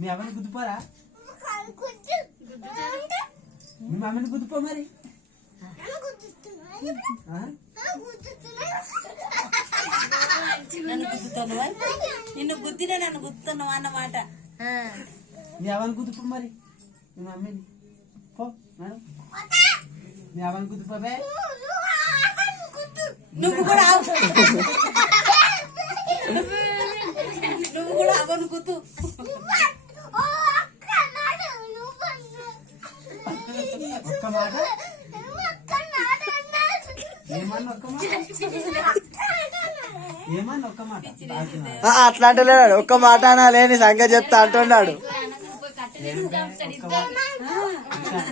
మీ అవ్వని గుద్దుపోరా? మీ మమ్మీని గుద్దుపో మరి. ఆ? నన్ను గుద్దుతున్నావా? నిన్ను గుద్దినా నన్ను గుద్దుతున్నావా అన్నమాట. మీ అవ్వని గుద్దుపో మరి. మీ మమ్మీని పో మేడం మీ అవ్వని గుద్దుపోవే నువ్వు కూడా. నువ్వు కూడా అవను ఒక్క మాట ఏమన్నా ఒక్క మాట? ఏమన్నా ఒక్క మాట? అట్లా అంటలేడు ఒక్క మాట సంగతి చెప్తా అంటున్నాడు. మాట.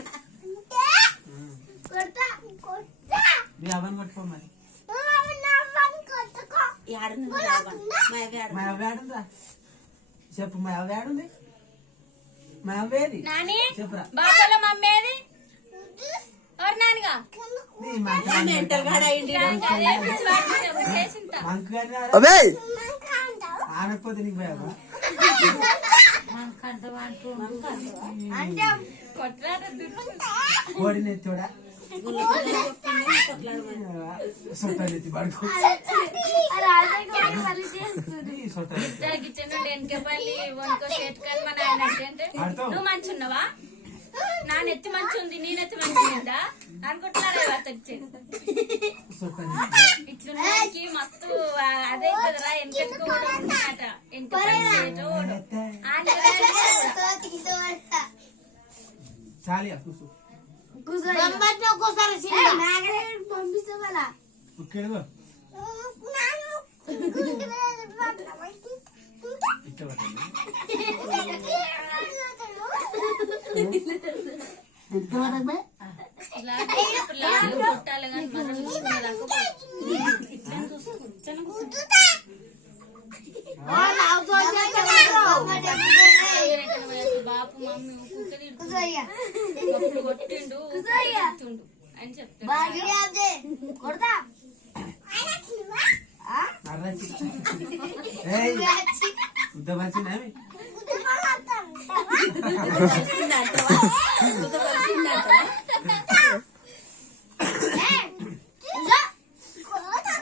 మీ మరి. ఆడుంది మా చెప్పు అవ్వేది నాని చెప్పురా. మమ్మేది ఆనకపోతే నీకు భయమా? పడుకో? నువ్వు మంచి ఉన్నావా నా నెత్తి మంచి ఉంది నీ నెత్తి మంచి ఉందా? అనుకుంటున్నారా ఇట్లున్నాకి మస్తు అదే కదరా ఉందన్నమాట. బాపు మమ్మీ కుక్క తిడుతుంది కొట్టిండు అని చెప్తాడు అర్రచి ఏయ్ ఉద్ద వచ్చిందేమి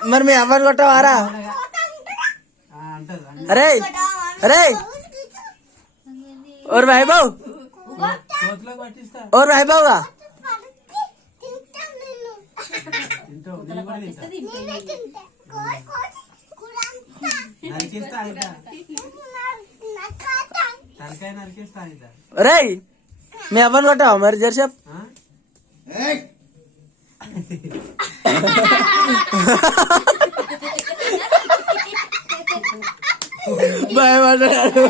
మరి మీ అవ్వని కొట్టవారా? అరే అరే. ఓరు వైభవ్ ఓరు వైభవ్గా ఓర్ వైభవ్ తింటా రే మీ అవ్వని కొట్టావా మరి జర్షప్ ఆ? భయపడ్డాడు